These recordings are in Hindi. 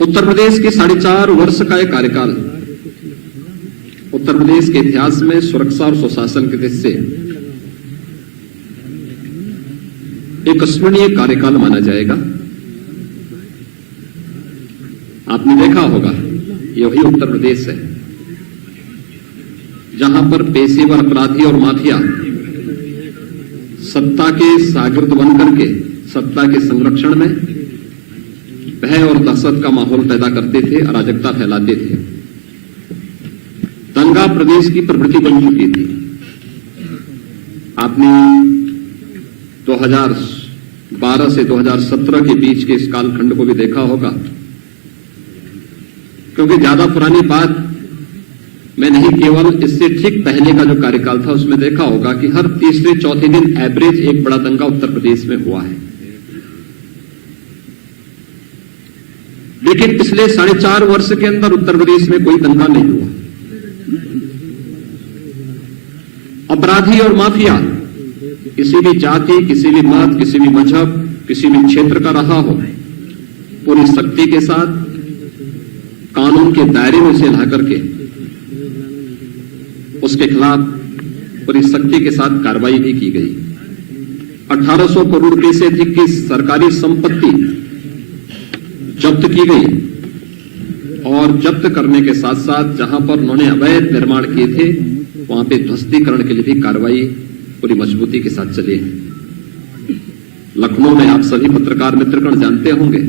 उत्तर प्रदेश के 4.5 वर्ष का एक कार्यकाल उत्तर प्रदेश के इतिहास में सुरक्षा और सुशासन के दृष्टि से एक स्मरणीय कार्यकाल माना जाएगा। आपने देखा होगा यही उत्तर प्रदेश है जहां पर पेशेवर अपराधी और माफिया सत्ता के शागिर्द बनकर के सत्ता के संरक्षण में भय और दहशत का माहौल पैदा करते थे, अराजकता फैलाते थे। दंगा प्रदेश की प्रवृत्ति बन चुकी थी। आपने 2012 से 2017 के बीच के इस कालखंड को भी देखा होगा, क्योंकि ज्यादा पुरानी बात मैं नहीं, केवल इससे ठीक पहले का जो कार्यकाल था उसमें देखा होगा कि हर तीसरे चौथे दिन एवरेज एक बड़ा दंगा उत्तर प्रदेश में हुआ है। लेकिन पिछले 4.5 वर्ष के अंदर उत्तर प्रदेश में कोई दंगा नहीं हुआ। अपराधी और माफिया किसी भी जाति, किसी भी मत, किसी भी मजहब, किसी भी क्षेत्र का रहा हो, पूरी शक्ति के साथ कानून के दायरे में उसे लाकर के उसके खिलाफ पूरी शक्ति के साथ कार्रवाई भी की गई। 1800 करोड़ रुपए से अधिक की सरकारी संपत्ति जब्त की गई और जब्त करने के साथ साथ जहां पर उन्होंने अवैध निर्माण किए थे वहां पे ध्वस्तीकरण के लिए भी कार्रवाई पूरी मजबूती के साथ चली है। लखनऊ में आप सभी पत्रकार मित्रगण जानते होंगे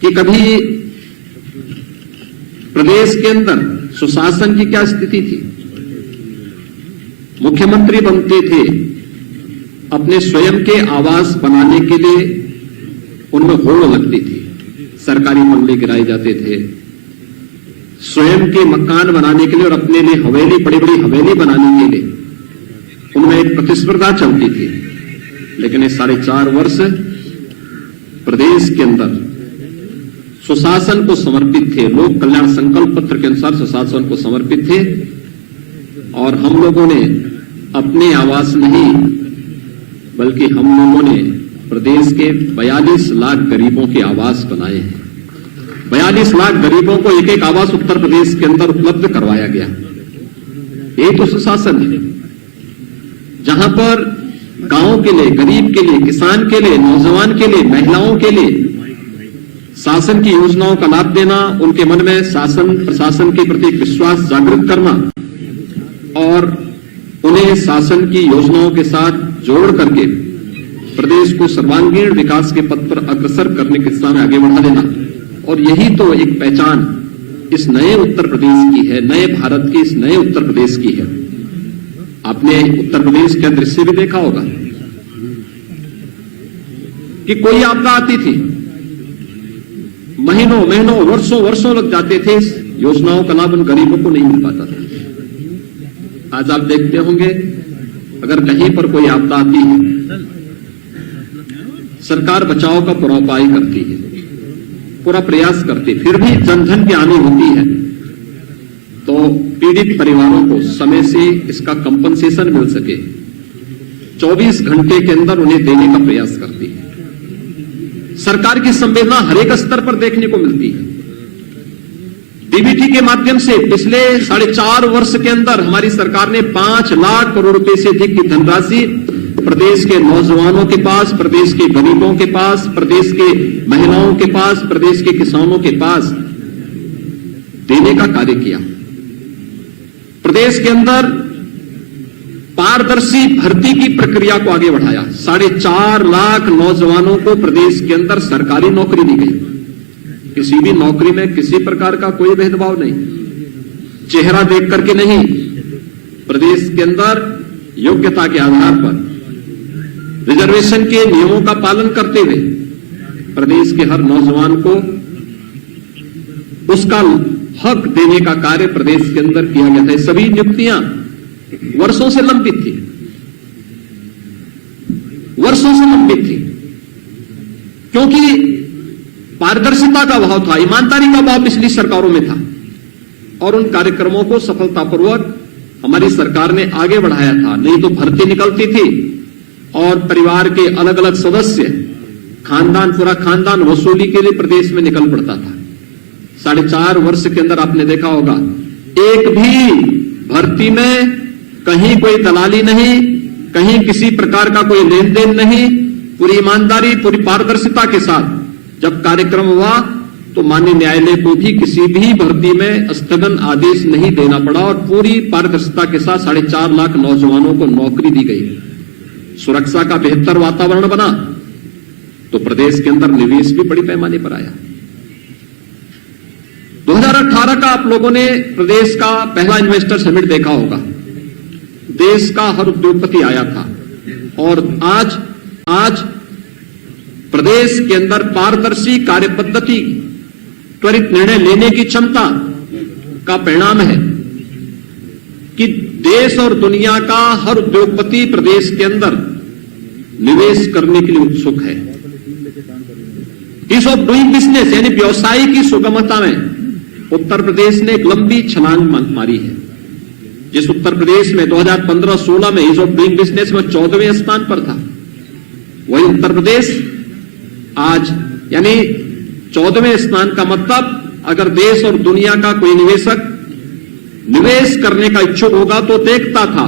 कि कभी प्रदेश के अंदर सुशासन की क्या स्थिति थी। मुख्यमंत्री बनते थे, अपने स्वयं के आवास बनाने के लिए उनमें होड़ लगती थी, सरकारी बंगले गिराए जाते थे। स्वयं के मकान बनाने के लिए और अपने लिए हवेली, बड़ी बड़ी हवेली बनाने के लिए उनमें एक प्रतिस्पर्धा चलती थी। लेकिन ये 4.5 वर्ष प्रदेश के अंदर सुशासन को समर्पित थे, लोक कल्याण संकल्प पत्र के अनुसार सुशासन को समर्पित थे। और हम लोगों ने अपने आवास नहीं बल्कि हम लोगों ने प्रदेश के 42 लाख गरीबों के आवास बनाए हैं। 42 लाख गरीबों को एक एक आवास उत्तर प्रदेश के अंदर उपलब्ध करवाया गया। ये तो सुशासन है, जहां पर गांव के लिए, गरीब के लिए, किसान के लिए, नौजवान के लिए, महिलाओं के लिए शासन की योजनाओं का लाभ देना, उनके मन में शासन प्रशासन के प्रति विश्वास जागृत करना और उन्हें शासन की योजनाओं के साथ जोड़ करके प्रदेश को सर्वांगीण विकास के पथ पर अग्रसर करने की दिशा में आगे बढ़ा देना। और यही तो एक पहचान इस नए उत्तर प्रदेश की है, नए भारत की, इस नए उत्तर प्रदेश की है। आपने उत्तर प्रदेश के दृश्य भी देखा होगा कि कोई आपदा आती थी, महीनों महीनों वर्षों वर्षों लग जाते थे, योजनाओं का लाभ उन गरीबों को नहीं मिल पाता था। आज आप देखते होंगे अगर कहीं पर कोई आपदा आती है, सरकार बचाव का पूरा उपाय करती है, पूरा प्रयास करती है, फिर भी जन धन की हानि होती है तो पीड़ित परिवारों को समय से इसका कंपनसेशन मिल सके 24 घंटे के अंदर उन्हें देने का प्रयास करती है। सरकार की संवेदना हर एक स्तर पर देखने को मिलती है। डीबीटी के माध्यम से पिछले 4.5 वर्ष के अंदर हमारी सरकार ने 5 लाख करोड़ रुपए से अधिक की धनराशि प्रदेश के नौजवानों के पास, प्रदेश के गरीबों के पास, प्रदेश के महिलाओं के पास, प्रदेश के किसानों के पास देने का कार्य किया। प्रदेश के अंदर पारदर्शी भर्ती की प्रक्रिया को आगे बढ़ाया। 4.5 लाख नौजवानों को प्रदेश के अंदर सरकारी नौकरी दी गई। किसी भी नौकरी में किसी प्रकार का कोई भेदभाव नहीं, चेहरा देख करके नहीं, प्रदेश के अंदर योग्यता के आधार पर रिजर्वेशन के नियमों का पालन करते हुए प्रदेश के हर नौजवान को उसका हक देने का कार्य प्रदेश के अंदर किया गया था। सभी नियुक्तियां वर्षों से लंबित थी, वर्षों से लंबित थी, क्योंकि पारदर्शिता का अभाव था, ईमानदारी का अभाव पिछली सरकारों में था। और उन कार्यक्रमों को सफलतापूर्वक हमारी सरकार ने आगे बढ़ाया था। नहीं तो भर्ती निकलती थी और परिवार के अलग अलग सदस्य पूरा खानदान वसूली के लिए प्रदेश में निकल पड़ता था। 4.5 वर्ष के अंदर आपने देखा होगा, एक भी भर्ती में कहीं कोई दलाली नहीं, कहीं किसी प्रकार का कोई लेन देन नहीं, पूरी ईमानदारी, पूरी पारदर्शिता के साथ जब कार्यक्रम हुआ तो माननीय न्यायालय को भी किसी भी भर्ती में स्थगन आदेश नहीं देना पड़ा और पूरी पारदर्शिता के साथ 4.5 लाख नौजवानों को नौकरी दी गई। सुरक्षा का बेहतर वातावरण बना तो प्रदेश के अंदर निवेश भी बड़ी पैमाने पर आया। 2018 का आप लोगों ने प्रदेश का पहला इन्वेस्टर समिट देखा होगा। देश का हर उद्योगपति आया था और आज प्रदेश के अंदर पारदर्शी कार्य पद्धति, त्वरित निर्णय लेने की क्षमता का परिणाम है कि देश और दुनिया का हर उद्योगपति प्रदेश के अंदर निवेश करने के लिए उत्सुक है। ईज ऑफ डूइंग बिजनेस यानी व्यवसाय की सुगमता में उत्तर प्रदेश ने एक लंबी छलांग मारी है। जिस उत्तर प्रदेश में 2015-16 में ईज ऑफ डूइंग बिजनेस में 14वें स्थान पर था, वही उत्तर प्रदेश आज यानी 14वें स्थान का मतलब अगर देश और दुनिया का कोई निवेशक निवेश करने का इच्छुक होगा तो देखता था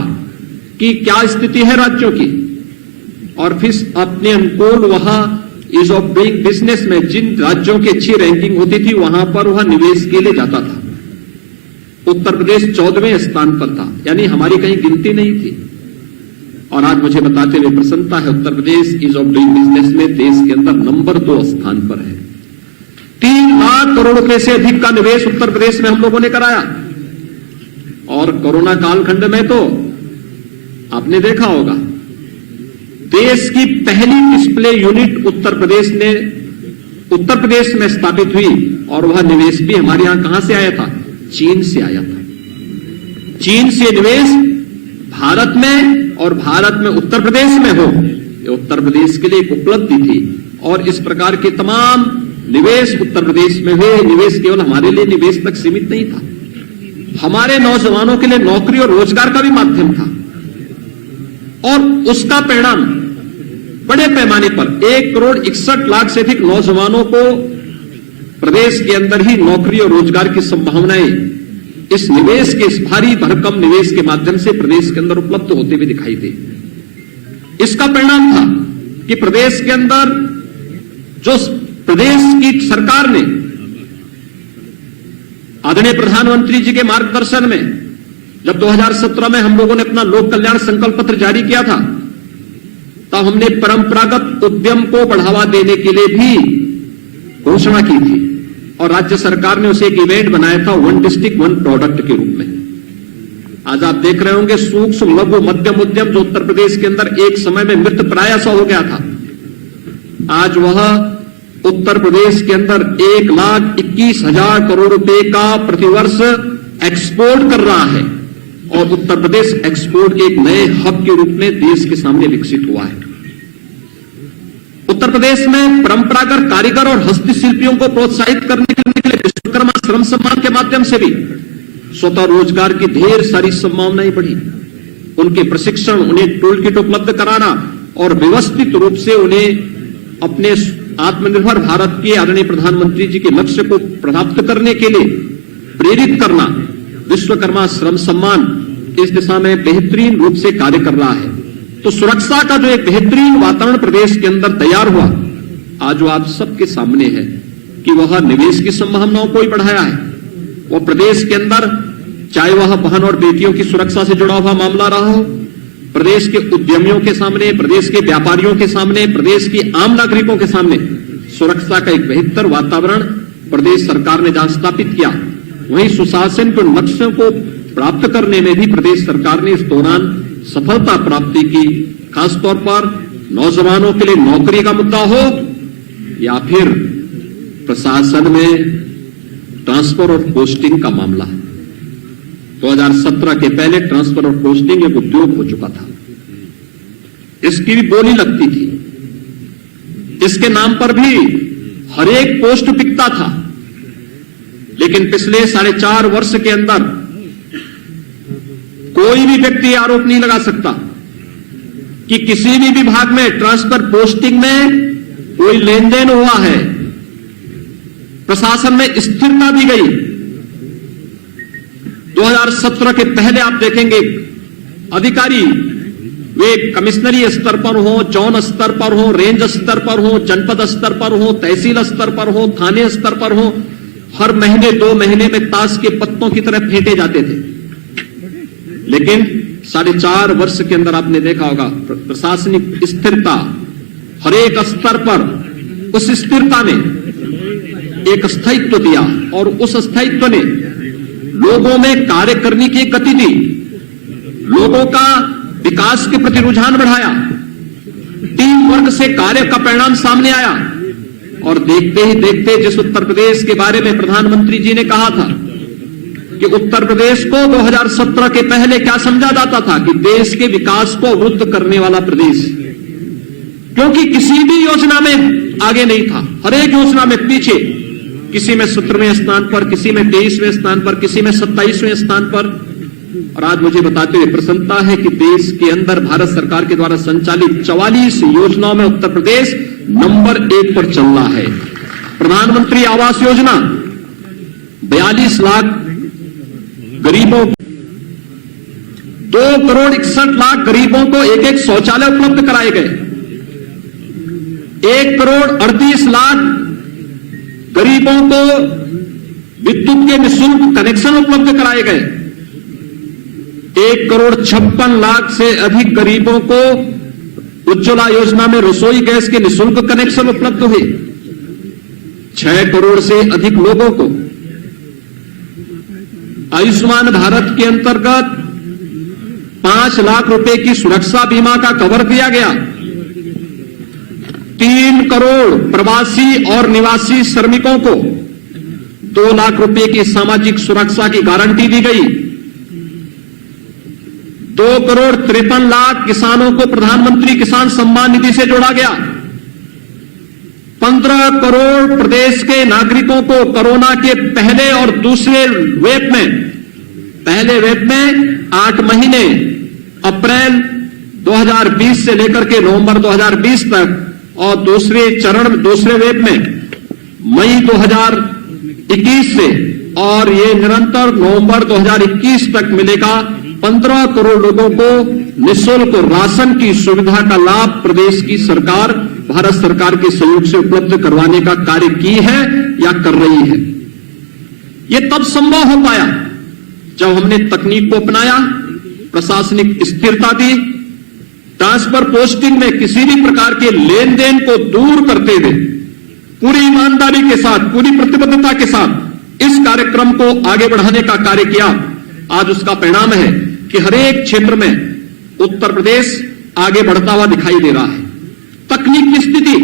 कि क्या स्थिति है राज्यों की और फिर अपने अनुकूल वहां ईज ऑफ डूइंग बिजनेस में जिन राज्यों की अच्छी रैंकिंग होती थी वहां पर वह निवेश के लिए जाता था। उत्तर प्रदेश 14वें स्थान पर था, यानी हमारी कहीं गिनती नहीं थी। और आज मुझे बताते हुए प्रसन्नता है, Uttar Pradesh ease of doing business में देश के अंदर नंबर 2 स्थान पर है। 3 लाख करोड़ रुपए से अधिक का निवेश उत्तर प्रदेश में हम लोगों ने कराया। और कोरोना कालखंड में तो आपने देखा होगा, देश की पहली डिस्प्ले यूनिट उत्तर प्रदेश में स्थापित हुई और वह निवेश भी हमारे यहां कहां से आया था? चीन से आया था। चीन से निवेश भारत में और भारत में उत्तर प्रदेश में हो, ये उत्तर प्रदेश के लिए एक उपलब्धि थी। और इस प्रकार के तमाम निवेश उत्तर प्रदेश में हुए। निवेश केवल हमारे लिए निवेश तक सीमित नहीं था, हमारे नौजवानों के लिए नौकरी और रोजगार का भी माध्यम था। और उसका परिणाम बड़े पैमाने पर 1,61,00,000 से अधिक नौजवानों को प्रदेश के अंदर ही नौकरी और रोजगार की संभावनाएं इस निवेश के, इस भारी भरकम निवेश के माध्यम से प्रदेश के अंदर उपलब्ध होते हुए दिखाई दे। इसका परिणाम था कि प्रदेश के अंदर जो प्रदेश की सरकार ने आदरणीय प्रधानमंत्री जी के मार्गदर्शन में जब 2017 में हम लोगों ने अपना लोक कल्याण संकल्प पत्र जारी किया था, तब हमने परंपरागत उद्यम को बढ़ावा देने के लिए भी घोषणा की थी और राज्य सरकार ने उसे एक इवेंट बनाया था, 1 डिस्ट्रिक्ट 1 प्रोडक्ट के रूप में। आज आप देख रहे होंगे सूक्ष्म लघु मध्यम उद्यम जो उत्तर प्रदेश के अंदर एक समय में मृत प्राय सा हो गया था, आज वह उत्तर प्रदेश के अंदर 1,21,000 करोड़ रुपए का प्रतिवर्ष एक्सपोर्ट कर रहा है और उत्तर प्रदेश एक्सपोर्ट के एक नए हब के रूप में देश के सामने विकसित हुआ है। उत्तर प्रदेश में परंपरागत कारीगर और हस्तशिल्पियों को प्रोत्साहित करने के लिए विश्वकर्मा श्रम सम्मान के माध्यम से भी स्वतः रोजगार की ढेर सारी संभावनाएं बढ़ी। उनके प्रशिक्षण, उन्हें टूल किट उपलब्ध कराना और व्यवस्थित रूप से उन्हें अपने आत्मनिर्भर भारत के आदरणीय प्रधानमंत्री जी के लक्ष्य को प्राप्त करने के लिए प्रेरित करना, विश्वकर्मा श्रम सम्मान इस दिशा में बेहतरीन रूप से कार्य कर रहा है। तो सुरक्षा का जो एक बेहतरीन वातावरण प्रदेश के अंदर तैयार हुआ, आज वो आप सबके सामने है कि वह निवेश की संभावनाओं को ही बढ़ाया है। वो प्रदेश के अंदर चाहे वह बहन और बेटियों की सुरक्षा से जुड़ा हुआ मामला रहा हो, प्रदेश के उद्यमियों के सामने, प्रदेश के व्यापारियों के सामने, प्रदेश की आम नागरिकों के सामने सुरक्षा का एक बेहतर वातावरण प्रदेश सरकार ने जहां स्थापित किया, वहीं सुशासन के लक्ष्यों को प्राप्त करने में भी प्रदेश सरकार ने इस दौरान सफलता प्राप्ति की। खासतौर पर नौजवानों के लिए नौकरी का मुद्दा हो या फिर प्रशासन में ट्रांसफर और पोस्टिंग का मामला है। 2017 के पहले ट्रांसफर और पोस्टिंग एक उद्योग हो चुका था, इसकी भी बोली लगती थी, इसके नाम पर भी हर एक पोस्ट बिकता था। लेकिन पिछले 4.5 वर्ष के अंदर कोई भी व्यक्ति आरोप नहीं लगा सकता कि किसी भी विभाग में ट्रांसफर पोस्टिंग में कोई लेन देन हुआ है, प्रशासन में स्थिरता दी गई। 2017 के पहले आप देखेंगे अधिकारी वे कमिश्नरी स्तर पर हो, जोन स्तर पर हो, रेंज स्तर पर हो, जनपद स्तर पर हो, तहसील स्तर पर हो, थाने स्तर पर हो, हर महीने 2 महीने में ताश के पत्तों की तरह फेंटे जाते थे। लेकिन 4.5 वर्ष के अंदर आपने देखा होगा प्रशासनिक स्थिरता हर एक स्तर पर, उस स्थिरता ने एक स्थायित्व दिया और उस स्थायित्व ने लोगों में कार्य करने की गति दी, लोगों का विकास के प्रति रुझान बढ़ाया, टीम वर्क से कार्य का परिणाम सामने आया। और देखते ही देखते जिस उत्तर प्रदेश के बारे में प्रधानमंत्री जी ने कहा था कि उत्तर प्रदेश को 2017 के पहले क्या समझा जाता था कि देश के विकास को अवरुद्ध करने वाला प्रदेश, क्योंकि किसी भी योजना में आगे नहीं था, हर एक योजना में पीछे, किसी में 17वें स्थान पर, किसी में 23वें स्थान पर, किसी में 27वें स्थान पर। और आज मुझे बताते हुए प्रसन्नता है कि देश के अंदर भारत सरकार के द्वारा संचालित 44 योजनाओं में उत्तर प्रदेश नंबर 1 पर चल रहा है। प्रधानमंत्री आवास योजना 42 लाख गरीबों, 2 करोड़ 61 लाख गरीबों को एक शौचालय उपलब्ध कराए गए, 1 करोड़ 38 लाख गरीबों को विद्युत के निःशुल्क कनेक्शन उपलब्ध कराए गए, 1 करोड़ 56 लाख से अधिक गरीबों को उज्ज्वला योजना में रसोई गैस के निःशुल्क कनेक्शन उपलब्ध हुए, 6 करोड़ से अधिक लोगों को आयुष्मान भारत के अंतर्गत 5 लाख रुपए की सुरक्षा बीमा का कवर दिया गया, 3 करोड़ प्रवासी और निवासी श्रमिकों को 2 लाख रुपए की सामाजिक सुरक्षा की गारंटी दी गई, 2 करोड़ 53 लाख किसानों को प्रधानमंत्री किसान सम्मान निधि से जोड़ा गया, 15 करोड़ प्रदेश के नागरिकों को कोरोना के पहले और दूसरे वेव में, पहले वेव में 8 महीने अप्रैल 2020 से लेकर के नवंबर 2020 तक और दूसरे चरण दूसरे वेव में मई 2021 से और ये निरंतर नवंबर 2021 तक मिलेगा। 15 करोड़ लोगों को निःशुल्क राशन की सुविधा का लाभ प्रदेश की सरकार, भारत सरकार के सहयोग से उपलब्ध करवाने का कार्य की है या कर रही है। यह तब संभव हो पाया जब हमने तकनीक को अपनाया, प्रशासनिक स्थिरता दी, ट्रांसफर पोस्टिंग में किसी भी प्रकार के लेन देन को दूर करते हुए पूरी ईमानदारी के साथ, पूरी प्रतिबद्धता के साथ इस कार्यक्रम को आगे बढ़ाने का कार्य किया। आज उसका परिणाम है कि हर एक क्षेत्र में उत्तर प्रदेश आगे बढ़ता हुआ दिखाई दे रहा है। तकनीक की स्थिति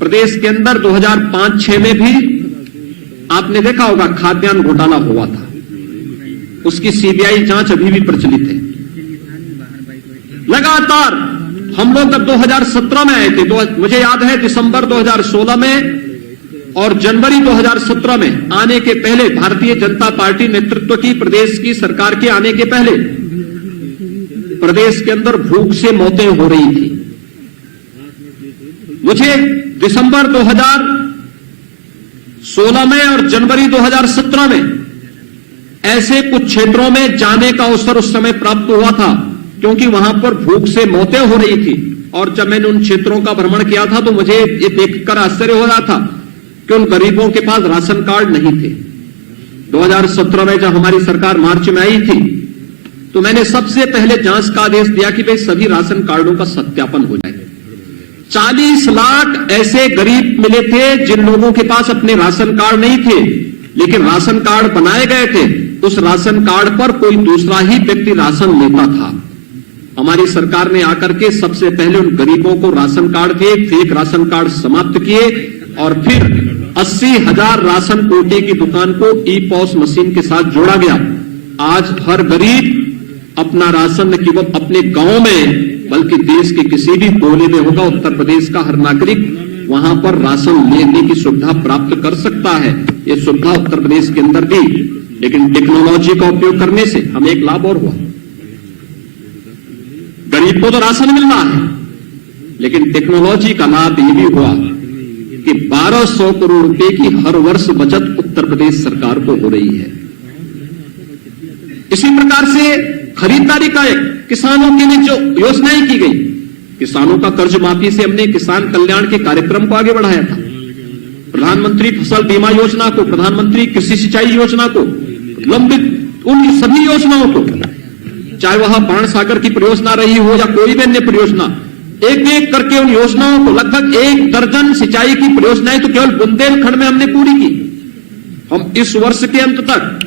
प्रदेश के अंदर 2005-6 में भी आपने देखा होगा खाद्यान्न घोटाला हुआ था, उसकी सीबीआई जांच अभी भी प्रचलित है। लगातार हम लोग जब 2017 में आए थे, मुझे याद है दिसंबर 2016 में और जनवरी 2017 में आने के पहले, भारतीय जनता पार्टी नेतृत्व की प्रदेश की सरकार के आने के पहले प्रदेश के अंदर भूख से मौतें हो रही थी। मुझे दिसंबर 2016 में और जनवरी 2017 में ऐसे कुछ क्षेत्रों में जाने का अवसर उस समय प्राप्त हुआ था, क्योंकि वहां पर भूख से मौतें हो रही थी। और जब मैंने उन क्षेत्रों का भ्रमण किया था तो मुझे ये देखकर आश्चर्य हो रहा था कि उन गरीबों के पास राशन कार्ड नहीं थे। 2017 में जब हमारी सरकार मार्च में आई थी तो मैंने सबसे पहले जांच का आदेश दिया कि भाई सभी राशन कार्डों का सत्यापन हो जाए। 40 लाख ऐसे गरीब मिले थे जिन लोगों के पास अपने राशन कार्ड नहीं थे, लेकिन राशन कार्ड बनाए गए थे। उस राशन कार्ड पर कोई दूसरा ही व्यक्ति राशन लेता था। हमारी सरकार ने आकर के सबसे पहले उन गरीबों को राशन कार्ड के फेक राशन कार्ड समाप्त किए और फिर 80,000 राशन कोटे की दुकान को ई-पॉस मशीन के साथ जोड़ा गया। आज हर गरीब अपना राशन न केवल अपने गांव में बल्कि देश के किसी भी कोने में होगा, उत्तर प्रदेश का हर नागरिक वहां पर राशन लेने की सुविधा प्राप्त कर सकता है। ये सुविधा उत्तर प्रदेश के अंदर दी, लेकिन टेक्नोलॉजी का उपयोग करने से हमें एक लाभ और हुआ। गरीब को तो राशन मिल रहा है, लेकिन टेक्नोलॉजी का लाभ यह भी हुआ कि 1200 करोड़ रुपए की हर वर्ष बचत उत्तर प्रदेश सरकार को हो रही है। इसी प्रकार से खरीदारी का किसानों के लिए जो योजनाएं की गई, किसानों का कर्ज माफी से हमने किसान कल्याण के कार्यक्रम को आगे बढ़ाया था। प्रधानमंत्री फसल बीमा योजना को, प्रधानमंत्री कृषि सिंचाई योजना को, लंबित उन सभी योजनाओं को, चाहे वह बाण सागर की परियोजना रही हो या कोई भी अन्य परियोजना, एक एक करके उन योजनाओं को, लगभग 1 दर्जन सिंचाई की परियोजनाएं तो केवल बुंदेलखंड में हमने पूरी की। हम इस वर्ष के अंत तक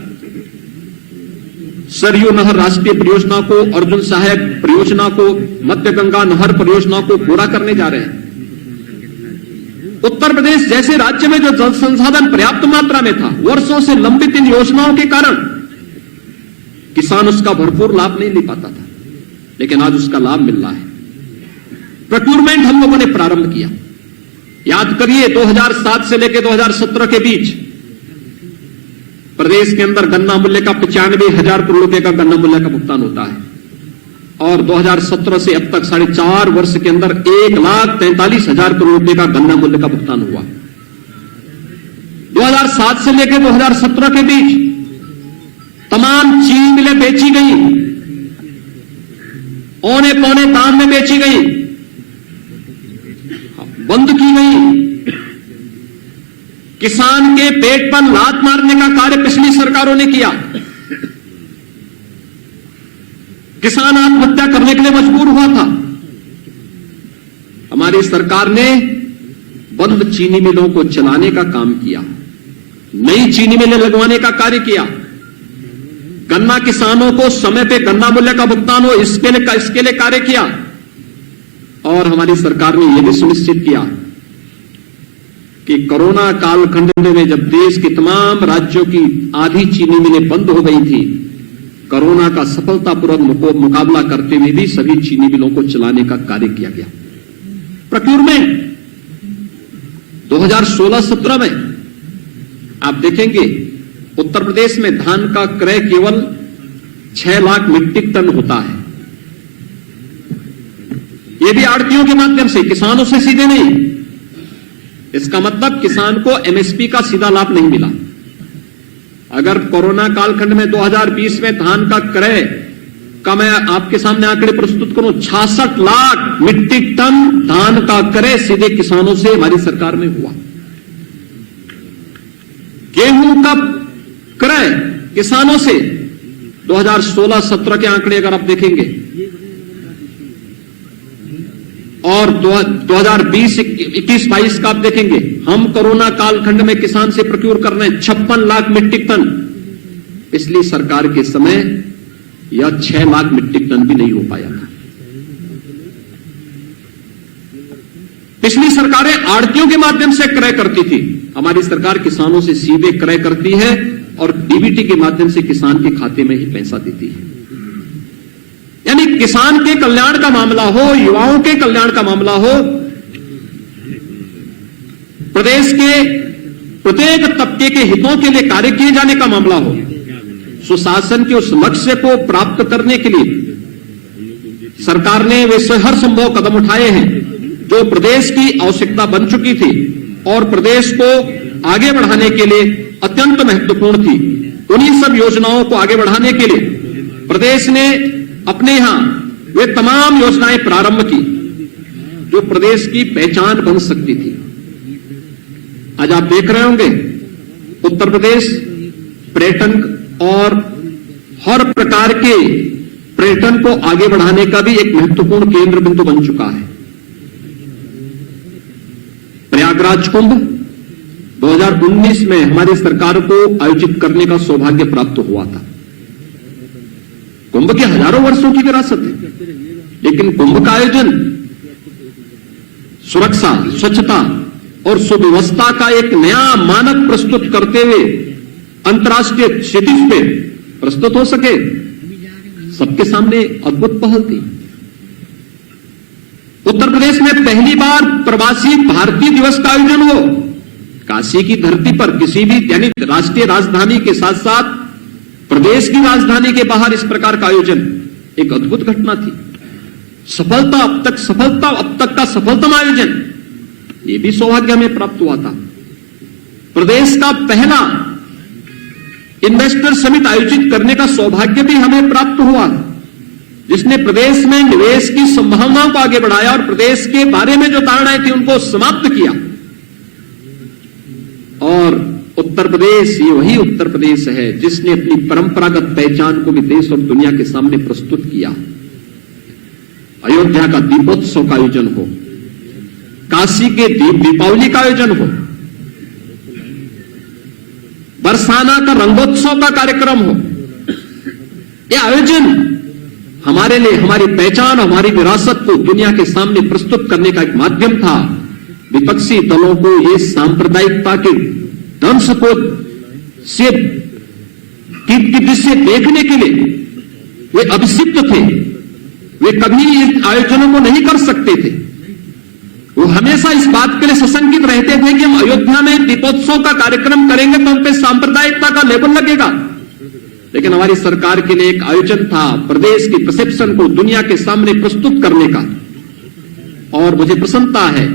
सरयू नहर राष्ट्रीय परियोजना को, अर्जुन सहायक परियोजना को, मध्य गंगा नहर परियोजना को पूरा करने जा रहे हैं। उत्तर प्रदेश जैसे राज्य में जो जल संसाधन पर्याप्त मात्रा में था, वर्षों से लंबित इन योजनाओं के कारण किसान उसका भरपूर लाभ नहीं ले पाता था, लेकिन आज उसका लाभ मिल रहा है। प्रोक्योरमेंट हम लोगों ने प्रारंभ किया। याद करिए 2007 से लेकर 2017 के बीच प्रदेश के अंदर गन्ना मूल्य का 95,000 करोड़ रुपए का गन्ना मूल्य का भुगतान होता है, और 2017 से अब तक 4.5 वर्ष के अंदर 1,43,000 करोड़ रुपए का गन्ना मूल्य का भुगतान हुआ। 2007 से लेकर 2017 के बीच तमाम चीनी मिलें बेची गई, औने पौने दाम में बेची गई, बंद की गई। किसान के पेट पर लात मारने का कार्य पिछली सरकारों ने किया। किसान आत्महत्या करने के लिए मजबूर हुआ था। हमारी सरकार ने बंद चीनी मिलों को चलाने का काम किया, नई चीनी मिलें लगवाने का कार्य किया, गन्ना किसानों को समय पे गन्ना मूल्य का भुगतान हो इसके लिए कार्य किया, और हमारी सरकार ने यह भी सुनिश्चित किया कि कोरोना कालखंड में जब देश के तमाम राज्यों की आधी चीनी मिलें बंद हो गई थी, कोरोना का सफलतापूर्वक मुकाबला करते हुए भी सभी चीनी मिलों को चलाने का कार्य किया गया। प्रोक्योरमेंट 2016-17 में आप देखेंगे उत्तर प्रदेश में धान का क्रय केवल 6 लाख मीट्रिक टन होता है। यह भी आड़तियों के माध्यम से, किसानों से सीधे नहीं। इसका मतलब किसान को एमएसपी का सीधा लाभ नहीं मिला। अगर कोरोना कालखंड में 2020 में धान का क्रय का मैं आपके सामने आंकड़े प्रस्तुत करूं, 66 लाख मीट्रिक टन धान का क्रय सीधे किसानों से हमारी सरकार में हुआ। गेहूं का क्रय किसानों से 2016-17 के आंकड़े अगर आप देखेंगे, और 2020-21-22 का आप देखेंगे, हम कोरोना कालखंड में किसान से प्रोक्योर कर रहे हैं 56 लाख मीट्रिक टन। पिछली सरकार के समय यह 6 लाख मीट्रिक टन भी नहीं हो पाया था। पिछली सरकारें आड़तियों के माध्यम से क्रय करती थी, हमारी सरकार किसानों से सीधे क्रय करती है और डीबीटी के माध्यम से किसान के खाते में ही पैसा देती है। यानी किसान के कल्याण का मामला हो, युवाओं के कल्याण का मामला हो, प्रदेश के प्रत्येक तबके के हितों के लिए कार्य किए जाने का मामला हो, सुशासन के उस लक्ष्य को प्राप्त करने के लिए सरकार ने वैसे हर संभव कदम उठाए हैं जो प्रदेश की आवश्यकता बन चुकी थी और प्रदेश को आगे बढ़ाने के लिए अत्यंत महत्वपूर्ण थी। उन्हीं सब योजनाओं को आगे बढ़ाने के लिए प्रदेश ने अपने यहां वे तमाम योजनाएं प्रारंभ की जो प्रदेश की पहचान बन सकती थी। आज आप देख रहे होंगे उत्तर प्रदेश पर्यटन और हर प्रकार के पर्यटन को आगे बढ़ाने का भी एक महत्वपूर्ण केंद्र बिंदु बन चुका है। प्रयागराज कुंभ 2019 में हमारी सरकार को आयोजित करने का सौभाग्य प्राप्त हुआ था। कुंभ की हजारों वर्षों की विरासत है, लेकिन कुंभ का आयोजन सुरक्षा, स्वच्छता और सुव्यवस्था का एक नया मानक प्रस्तुत करते हुए अंतर्राष्ट्रीय क्षितिज पे प्रस्तुत हो सके, सबके सामने अद्भुत पहल थी। उत्तर प्रदेश में पहली बार प्रवासी भारतीय दिवस का आयोजन हो, काशी की धरती पर किसी भी यानी राष्ट्रीय राजधानी के साथ साथ प्रदेश की राजधानी के बाहर इस प्रकार का आयोजन एक अद्भुत घटना थी। अब तक का सफलतम आयोजन, ये भी सौभाग्य हमें प्राप्त हुआ था। प्रदेश का पहला इन्वेस्टर समिट आयोजित करने का सौभाग्य भी हमें प्राप्त हुआ, जिसने प्रदेश में निवेश की संभावनाओं को आगे बढ़ाया और प्रदेश के बारे में जो धारणाएं थी उनको समाप्त किया। और उत्तर प्रदेश, ये वही उत्तर प्रदेश है जिसने अपनी परंपरागत पहचान को भी देश और दुनिया के सामने प्रस्तुत किया। अयोध्या का दीपोत्सव का आयोजन हो, काशी के दीपावली का आयोजन हो, बरसाना का रंगोत्सव का कार्यक्रम हो, यह आयोजन हमारे लिए हमारी पहचान, हमारी विरासत को दुनिया के सामने प्रस्तुत करने का एक माध्यम था। विपक्षी दलों को ये सांप्रदायिकता के दंश को से दृश्य देखने के लिए वे अभिषिक्त थे। वे कभी इन आयोजनों को नहीं कर सकते थे। वो हमेशा इस बात के लिए सशंकित रहते थे कि हम अयोध्या में दीपोत्सव का कार्यक्रम करेंगे तो हम पे सांप्रदायिकता का लेबल लगेगा। लेकिन हमारी सरकार के लिए एक आयोजन था प्रदेश की परसेप्शन को दुनिया के सामने प्रस्तुत करने का। और मुझे प्रसन्नता है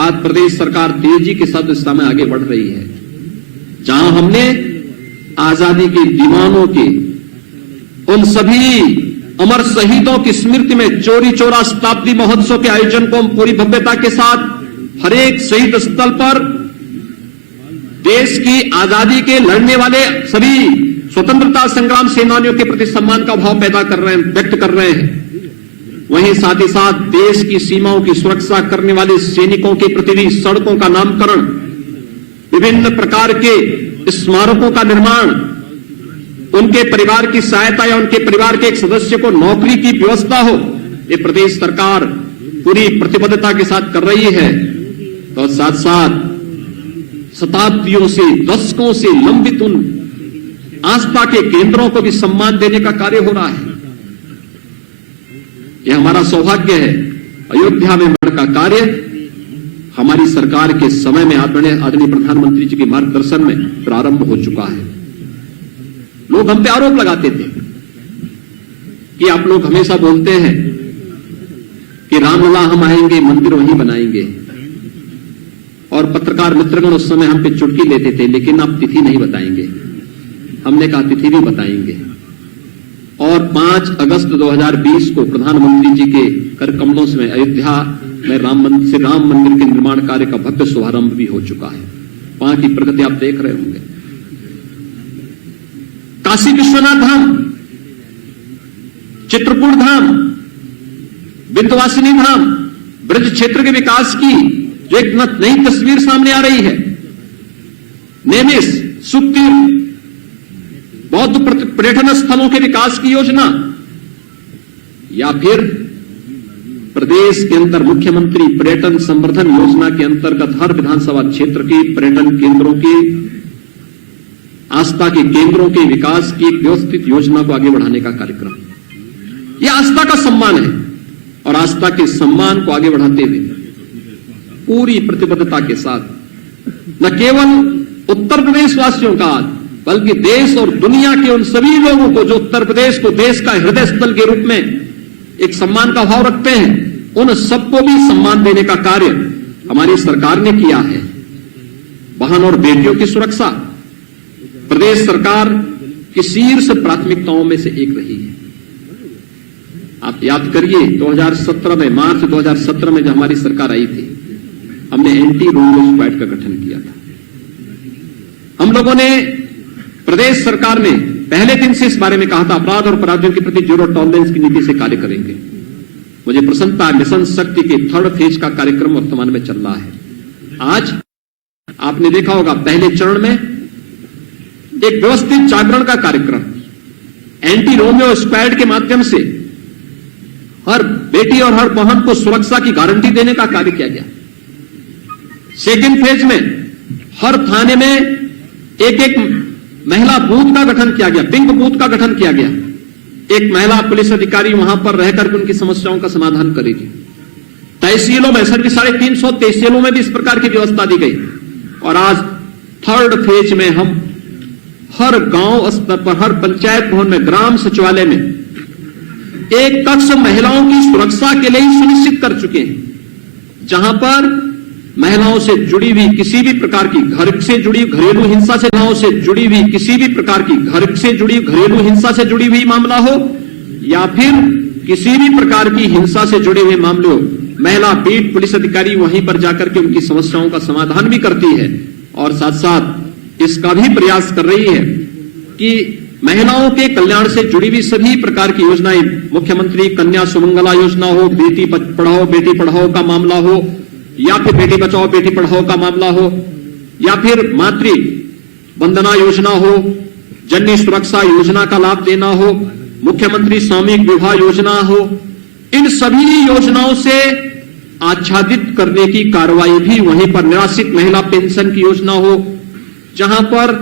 आज प्रदेश सरकार तेजी के साथ इस समय आगे बढ़ रही है। जहां हमने आजादी के दीवानों के उन सभी अमर शहीदों की स्मृति में चौरी चौरा शताब्दी महोत्सव के आयोजन को हम पूरी भव्यता के साथ हर एक शहीद स्थल पर देश की आजादी के लड़ने वाले सभी स्वतंत्रता संग्राम सेनानियों के प्रति सम्मान का भाव पैदा कर रहे हैं, व्यक्त कर रहे हैं। वहीं साथ ही साथ देश की सीमाओं की सुरक्षा करने वाले सैनिकों के प्रति भी सड़कों का नामकरण, विभिन्न प्रकार के स्मारकों का निर्माण, उनके परिवार की सहायता या उनके परिवार के एक सदस्य को नौकरी की व्यवस्था हो, ये प्रदेश सरकार पूरी प्रतिबद्धता के साथ कर रही है। और साथ साथ शताब्दियों से, दशकों से लंबित उन आस्था के केंद्रों को भी सम्मान देने का कार्य हो रहा है। यह हमारा सौभाग्य है। अयोध्या में मठ का कार्य हमारी सरकार के समय में आदरणीय प्रधानमंत्री जी के मार्गदर्शन में प्रारंभ हो चुका है। लोग हम पे आरोप लगाते थे कि आप लोग हमेशा बोलते हैं कि रामलला हम आएंगे, मंदिर वहीं बनाएंगे। और पत्रकार मित्रगण उस समय हम पे चुटकी लेते थे, लेकिन आप तिथि नहीं बताएंगे। हमने कहा तिथि भी बताएंगे। और 5 अगस्त 2020 को प्रधानमंत्री जी के कर कमलों में अयोध्या में राम मंदिर के निर्माण कार्य का भव्य शुभारंभ भी हो चुका है। वहां की प्रगति आप देख रहे होंगे। काशी विश्वनाथ धाम, चित्रकूट धाम, विंध्यवासिनी धाम, ब्रज क्षेत्र के विकास की जो एक नई तस्वीर सामने आ रही है। नेमिस, सुखतीर्थ, बौद्ध पर्यटन स्थलों के विकास की योजना, या फिर प्रदेश के अंदर मुख्यमंत्री पर्यटन संवर्धन योजना के अंतर्गत हर विधानसभा क्षेत्र के पर्यटन केंद्रों के, आस्था के केंद्रों के विकास की एक व्यवस्थित योजना को आगे बढ़ाने का कार्यक्रम। यह आस्था का सम्मान है और आस्था के सम्मान को आगे बढ़ाते हुए पूरी प्रतिबद्धता के साथ न केवल उत्तर प्रदेश वासियों का बल्कि देश और दुनिया के उन सभी लोगों को जो उत्तर प्रदेश को देश का हृदय स्थल के रूप में एक सम्मान का भाव रखते हैं, उन सबको भी सम्मान देने का कार्य हमारी सरकार ने किया है। बहन और बेटियों की सुरक्षा प्रदेश सरकार की शीर्ष प्राथमिकताओं में से एक रही है। आप याद करिए 2017 में, मार्च 2017 में जब हमारी सरकार आई थी, हमने एंटी रोमियो स्क्वाड का गठन किया था। हम लोगों ने, प्रदेश सरकार ने पहले दिन से इस बारे में कहा था अपराध और अपराधियों के प्रति जीरो टॉलरेंस की नीति से कार्य करेंगे। मुझे प्रसन्नता है, मिशन शक्ति के 3rd फेज का कार्यक्रम वर्तमान में चल रहा है। आज आपने देखा होगा पहले चरण में एक व्यवस्थित जागरण का कार्यक्रम, एंटी रोमियो स्क्वाड के माध्यम से हर बेटी और हर बहन को सुरक्षा की गारंटी देने का कार्य किया गया। सेकेंड फेज में हर थाने में एक महिला बूथ का गठन किया गया, पिंक बूथ का गठन किया गया। एक महिला पुलिस अधिकारी वहां पर रहकर के उनकी समस्याओं का समाधान करेगी। तहसीलों में 350 तहसीलों में भी इस प्रकार की व्यवस्था दी गई। और आज 3rd फेज में हम हर गांव स्तर पर, हर पंचायत भवन में, ग्राम सचिवालय में एक कक्ष महिलाओं की सुरक्षा के लिए ही सुनिश्चित कर चुके हैं, जहां पर महिलाओं से जुड़ी हुई किसी भी प्रकार की घर से जुड़ी घरेलू हिंसा से महिलाओं से जुड़ी हुई किसी भी प्रकार की घर से जुड़ी घरेलू हिंसा से जुड़ी हुई मामला हो या फिर किसी भी प्रकार की हिंसा से जुड़े हुए मामले हो, महिला बीट पुलिस अधिकारी वहीं पर जाकर के उनकी समस्याओं का समाधान भी करती है और साथ साथ इसका भी प्रयास कर रही है कि महिलाओं के कल्याण से जुड़ी हुई सभी प्रकार की योजनाएं, मुख्यमंत्री कन्या सुमंगला योजना हो, बेटी पढ़ाओ का मामला हो या फिर बेटी बचाओ बेटी पढ़ाओ का मामला हो या फिर मातृ वंदना योजना हो, जननी सुरक्षा योजना का लाभ देना हो, मुख्यमंत्री सामूहिक विवाह योजना हो, इन सभी योजनाओं से आच्छादित करने की कार्रवाई भी वहीं पर निराश्रित महिला पेंशन की योजना हो, जहां पर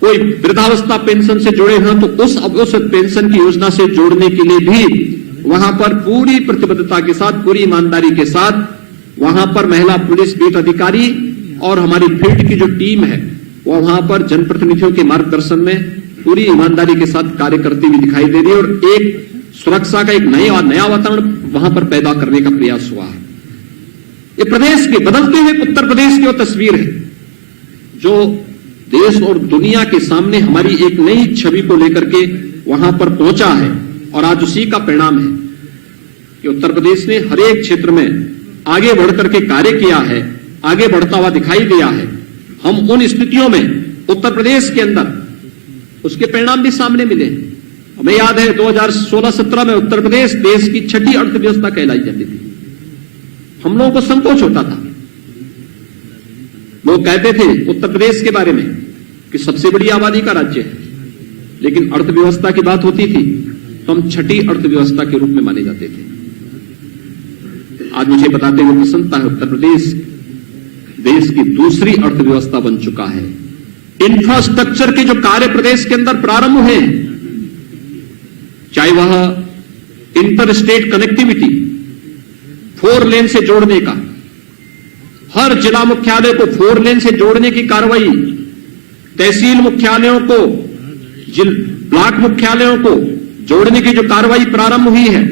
कोई वृद्धावस्था पेंशन से जुड़े हैं तो उस पेंशन की योजना से जोड़ने के लिए भी वहां पर पूरी प्रतिबद्धता के साथ, पूरी ईमानदारी के साथ वहां पर महिला पुलिस बीट अधिकारी और हमारी फील्ड की जो टीम है वो वहां पर जनप्रतिनिधियों के मार्गदर्शन में पूरी ईमानदारी के साथ कार्य करती हुई दिखाई दे रही है और एक सुरक्षा का एक नया वातावरण वहां पर पैदा करने का प्रयास हुआ है। ये प्रदेश के बदलते हुए उत्तर प्रदेश की वो तस्वीर है जो देश और दुनिया के सामने हमारी एक नई छवि को लेकर के वहां पर पहुंचा है और आज उसी का परिणाम है कि उत्तर प्रदेश ने हर एक क्षेत्र में आगे बढ़कर के कार्य किया है, आगे बढ़ता हुआ दिखाई दिया है। हम उन स्थितियों में उत्तर प्रदेश के अंदर उसके परिणाम भी सामने मिले। हमें याद है 2016-17 में उत्तर प्रदेश देश की 6ठी अर्थव्यवस्था कहलाई जाती थी। हम लोगों को संकोच होता था, लोग कहते थे उत्तर प्रदेश के बारे में कि सबसे बड़ी आबादी का राज्य है, लेकिन अर्थव्यवस्था की बात होती थी तो हम 6ठी अर्थव्यवस्था के रूप में माने जाते थे। आज मुझे बताते हुए प्रसन्नता है, उत्तर प्रदेश देश की दूसरी अर्थव्यवस्था बन चुका है। इंफ्रास्ट्रक्चर के जो कार्य प्रदेश के अंदर प्रारंभ हुए, चाहे वह इंटर स्टेट कनेक्टिविटी 4 लेन से जोड़ने का, हर जिला मुख्यालय को 4 लेन से जोड़ने की कार्रवाई, तहसील मुख्यालयों को ब्लॉक मुख्यालयों को जोड़ने की जो कार्रवाई प्रारंभ हुई है,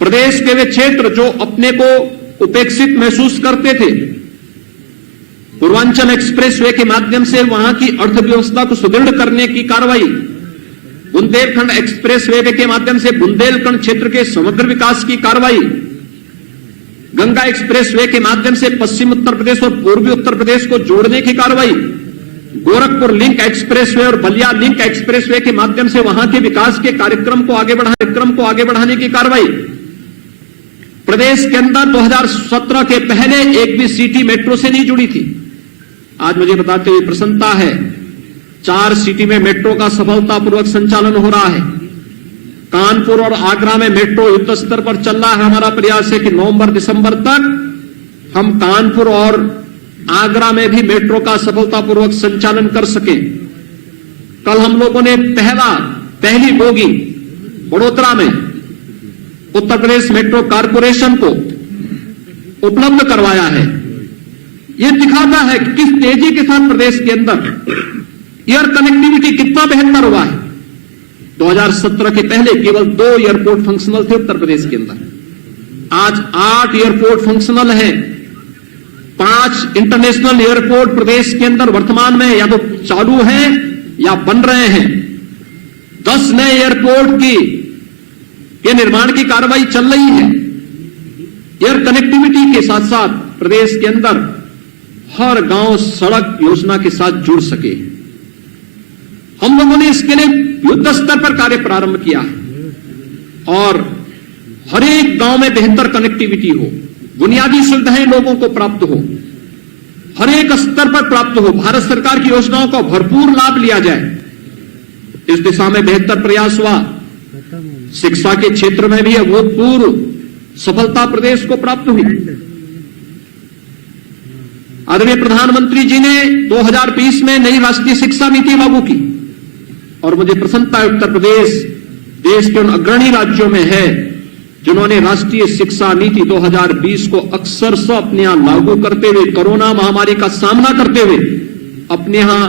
प्रदेश के वे क्षेत्र जो अपने को उपेक्षित महसूस करते थे, पूर्वांचल एक्सप्रेसवे के माध्यम से वहां की अर्थव्यवस्था को सुदृढ़ करने की कार्रवाई, बुंदेलखंड एक्सप्रेसवे के माध्यम से बुंदेलखंड क्षेत्र के समग्र विकास की कार्रवाई, गंगा एक्सप्रेसवे के माध्यम से पश्चिम उत्तर प्रदेश और पूर्वी उत्तर प्रदेश को जोड़ने की कार्रवाई, गोरखपुर लिंक एक्सप्रेसवे और बलिया लिंक एक्सप्रेसवे के माध्यम से वहां के विकास के कार्यक्रम को आगे बढ़ाने की कार्रवाई। प्रदेश के अंदर 2017 के पहले एक भी सिटी मेट्रो से नहीं जुड़ी थी। आज मुझे बताते हुए प्रसन्नता है, 4 सिटी में मेट्रो का सफलतापूर्वक संचालन हो रहा है। कानपुर और आगरा में मेट्रो युद्ध स्तर पर चल रहा है। हमारा प्रयास है कि नवंबर-दिसंबर तक हम कानपुर और आगरा में भी मेट्रो का सफलतापूर्वक संचालन कर सके। कल हम लोगों ने पहली बोगी बड़ोदरा में उत्तर प्रदेश मेट्रो कॉर्पोरेशन को उपलब्ध करवाया है। यह दिखाता है कि किस तेजी के साथ प्रदेश के अंदर एयर कनेक्टिविटी कितना बेहतर हुआ है। 2017 के पहले केवल 2 एयरपोर्ट फंक्शनल थे उत्तर प्रदेश के अंदर, आज 8 एयरपोर्ट फंक्शनल है। 5 इंटरनेशनल एयरपोर्ट प्रदेश के अंदर वर्तमान में या तो चालू हैं या बन रहे हैं। 10 नए एयरपोर्ट के निर्माण की कार्रवाई चल रही है। एयर कनेक्टिविटी के साथ साथ प्रदेश के अंदर हर गांव सड़क योजना के साथ जुड़ सके। हम लोगों ने इसके लिए युद्ध स्तर पर कार्य प्रारंभ किया है और हर एक गांव में बेहतर कनेक्टिविटी हो, बुनियादी सुविधाएं लोगों को प्राप्त हो, हर एक स्तर पर प्राप्त हो, भारत सरकार की योजनाओं का भरपूर लाभ लिया जाए। इस दिशा में बेहतर प्रयास हुआ। शिक्षा के क्षेत्र में भी अभूतपूर्व सफलता प्रदेश को प्राप्त हुई। आदरणीय प्रधानमंत्री जी ने 2020 में नई राष्ट्रीय शिक्षा नीति लागू की और मुझे प्रसन्नता है उत्तर प्रदेश देश के उन अग्रणी राज्यों में है जिन्होंने राष्ट्रीय शिक्षा नीति 2020 को अक्षरशः अपने यहां लागू करते हुए, कोरोना महामारी का सामना करते हुए अपने यहां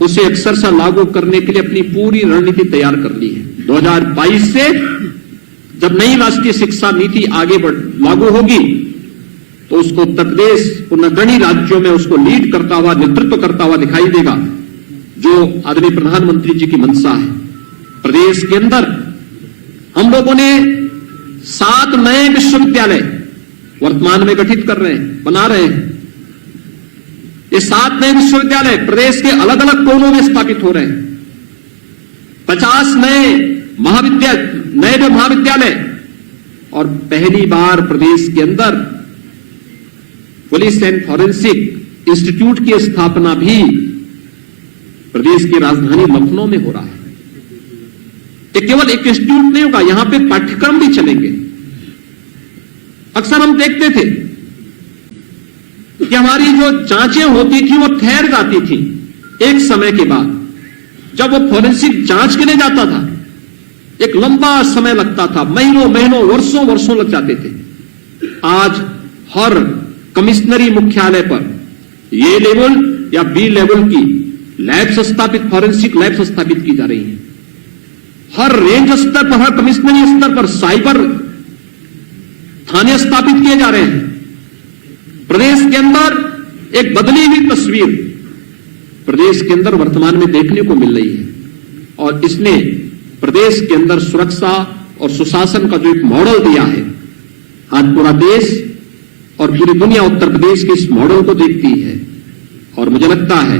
उसे अक्षरशः लागू करने के लिए अपनी पूरी रणनीति तैयार कर ली है। 2022 से जब नई राष्ट्रीय शिक्षा नीति आगे लागू होगी तो उसको उत्तर प्रदेश उन अग्रणी राज्यों में उसको लीड करता हुआ, नेतृत्व करता हुआ दिखाई देगा, जो आदरणीय प्रधानमंत्री जी की मंशा है। प्रदेश के अंदर हम लोगों ने 7 नए विश्वविद्यालय वर्तमान में गठित कर रहे हैं, बना रहे हैं। ये 7 नए विश्वविद्यालय प्रदेश के अलग अलग कोनों में स्थापित हो रहे हैं। 50 नए महाविद्यालय और पहली बार प्रदेश के अंदर पुलिस एंड फॉरेंसिक इंस्टीट्यूट की स्थापना भी प्रदेश की राजधानी लखनऊ में हो रहा है। ये केवल एक इंस्टीट्यूट नहीं होगा, यहां पे पाठ्यक्रम भी चलेंगे। अक्सर हम देखते थे कि हमारी जो जांचें होती थी वो ठहर जाती थी एक समय के बाद। जब वो फॉरेंसिक जांच के लिए जाता था, एक लंबा समय लगता था, महीनों वर्षों लग जाते थे। आज हर कमिश्नरी मुख्यालय पर ए लेवल या बी लेवल की लैब्स स्थापित, फॉरेंसिक लैब्स स्थापित की जा रही हैं। हर रेंज स्तर पर, हर कमिश्नरी स्तर पर साइबर थाने स्थापित किए जा रहे हैं। प्रदेश के अंदर एक बदली हुई तस्वीर प्रदेश के अंदर वर्तमान में देखने को मिल रही है और इसने प्रदेश के अंदर सुरक्षा और सुशासन का जो एक मॉडल दिया है, आज पूरा देश और पूरी दुनिया उत्तर प्रदेश के इस मॉडल को देखती है। और मुझे लगता है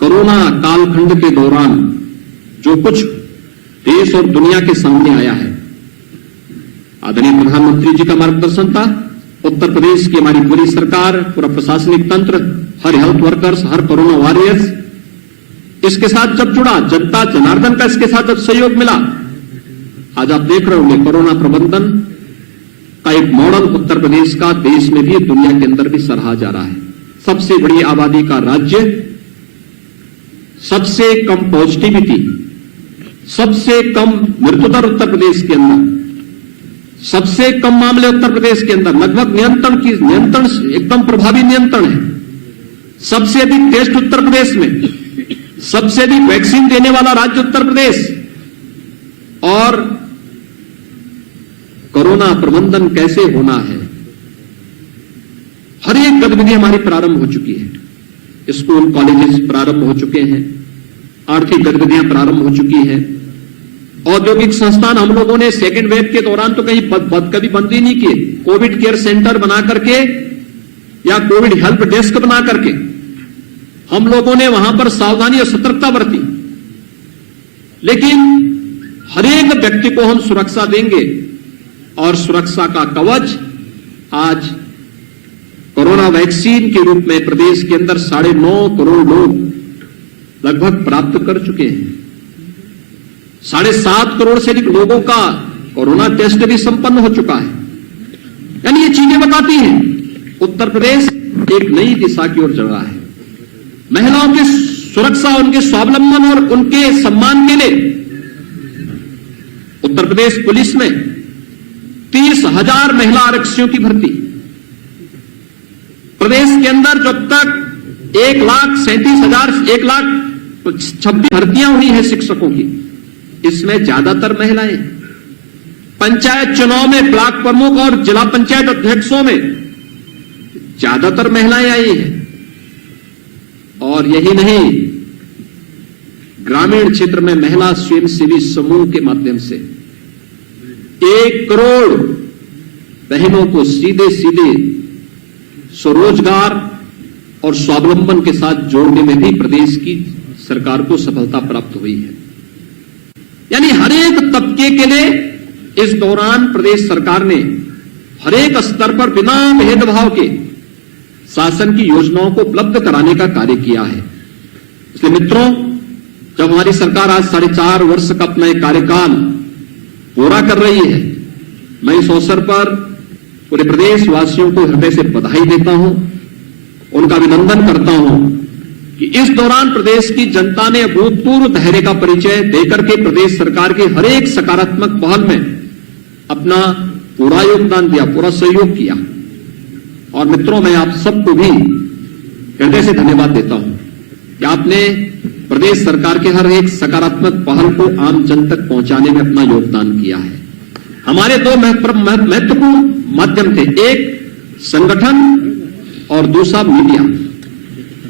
कोरोना कालखंड के दौरान जो कुछ देश और दुनिया के सामने आया है, आदरणीय प्रधानमंत्री जी का मार्गदर्शन था, उत्तर प्रदेश की हमारी पूरी सरकार, पूरा प्रशासनिक तंत्र, हर हेल्थ वर्कर्स, हर कोरोना वॉरियर्स, इसके साथ जब जुड़ा, जनता जनार्दन का इसके साथ जब सहयोग मिला, आज आप देख रहे होंगे कोरोना प्रबंधन का एक मॉडल उत्तर प्रदेश का देश में भी, दुनिया के अंदर भी सराहा जा रहा है। सबसे बड़ी आबादी का राज्य, सबसे कम पॉजिटिविटी, सबसे कम मृत्यु दर उत्तर प्रदेश के अंदर, सबसे कम मामले उत्तर प्रदेश के अंदर, लगभग नियंत्रण एकदम प्रभावी नियंत्रण है। सबसे अधिक टेस्ट उत्तर प्रदेश में, सबसे अधिक वैक्सीन देने वाला राज्य उत्तर प्रदेश। और कोरोना प्रबंधन कैसे होना है, हर एक गतिविधि हमारी प्रारंभ हो चुकी है। स्कूल कॉलेजेस प्रारंभ हो चुके हैं, आर्थिक गतिविधियां प्रारंभ हो चुकी हैं। औद्योगिक संस्थान हम लोगों ने सेकेंड वेव के दौरान तो कहीं कभी बंद ही नहीं किए। कोविड केयर सेंटर बना करके या कोविड हेल्प डेस्क बना करके हम लोगों ने वहां पर सावधानी और सतर्कता बरती। लेकिन हर एक व्यक्ति को हम सुरक्षा देंगे और सुरक्षा का कवच आज कोरोना वैक्सीन के रूप में प्रदेश के अंदर 9.5 करोड़ लोग लगभग प्राप्त कर चुके हैं। 7.5 करोड़ से अधिक लोगों का कोरोना टेस्ट भी संपन्न हो चुका है। यानी ये चीजें बताती हैं उत्तर प्रदेश एक नई दिशा की ओर चल रहा है। महिलाओं की सुरक्षा, उनके स्वावलंबन और उनके सम्मान के लिए उत्तर प्रदेश पुलिस में 30,000 महिला आरक्षियों की भर्ती। प्रदेश के अंदर जब तक 1,37,1,26,000 भर्तियां हुई है शिक्षकों की, इसमें ज्यादातर महिलाएं। पंचायत चुनाव में ब्लॉक प्रमुख और जिला पंचायत अध्यक्षों में ज्यादातर महिलाएं आई हैं। और यही नहीं, ग्रामीण क्षेत्र में महिला स्वयंसेवी समूह के माध्यम से 1 करोड़ बहनों को सीधे स्वरोजगार और स्वावलंबन के साथ जोड़ने में भी प्रदेश की सरकार को सफलता प्राप्त हुई है। यानी हर एक तबके के लिए इस दौरान प्रदेश सरकार ने हर एक स्तर पर बिना भेदभाव के शासन की योजनाओं को उपलब्ध कराने का कार्य किया है। इसलिए मित्रों, जब हमारी सरकार आज 4.5 वर्ष का अपना एक कार्यकाल पूरा कर रही है, मैं इस अवसर पर पूरे प्रदेशवासियों को हृदय से बधाई देता हूं, उनका अभिनंदन करता हूं कि इस दौरान प्रदेश की जनता ने अभूतपूर्व धैर्य का परिचय देकर के प्रदेश सरकार के हर एक सकारात्मक पहल में अपना पूरा योगदान दिया, पूरा सहयोग किया। और मित्रों, मैं आप सबको भी हृदय से धन्यवाद देता हूं कि आपने प्रदेश सरकार के हर एक सकारात्मक पहल को आम जन तक पहुंचाने में अपना योगदान किया है। हमारे दो महत्वपूर्ण माध्यम थे, एक संगठन और दूसरा मीडिया,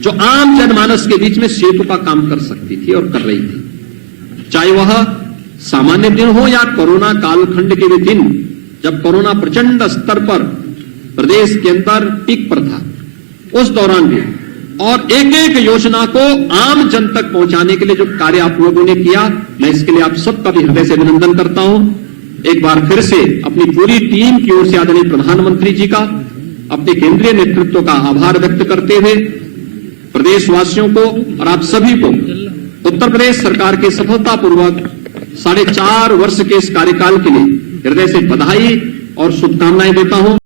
जो आम जनमानस के बीच में सेतु का काम कर सकती थी और कर रही थी। चाहे वह सामान्य दिन हो या कोरोना कालखंड के वे दिन जब कोरोना प्रचंड स्तर पर प्रदेश के अंदर पीक पर था, उस दौरान भी, और एक एक योजना को आम जन तक पहुंचाने के लिए जो कार्य आप लोगों ने किया, मैं इसके लिए आप सबका भी हृदय से अभिनंदन करता हूं। एक बार फिर से अपनी पूरी टीम की ओर से आदरणीय प्रधानमंत्री जी का, अपने केंद्रीय नेतृत्व का आभार व्यक्त करते हुए प्रदेशवासियों को और आप सभी को उत्तर प्रदेश सरकार के सफलतापूर्वक 4.5 वर्ष के इस कार्यकाल के लिए हृदय से बधाई और शुभकामनाएं देता हूं।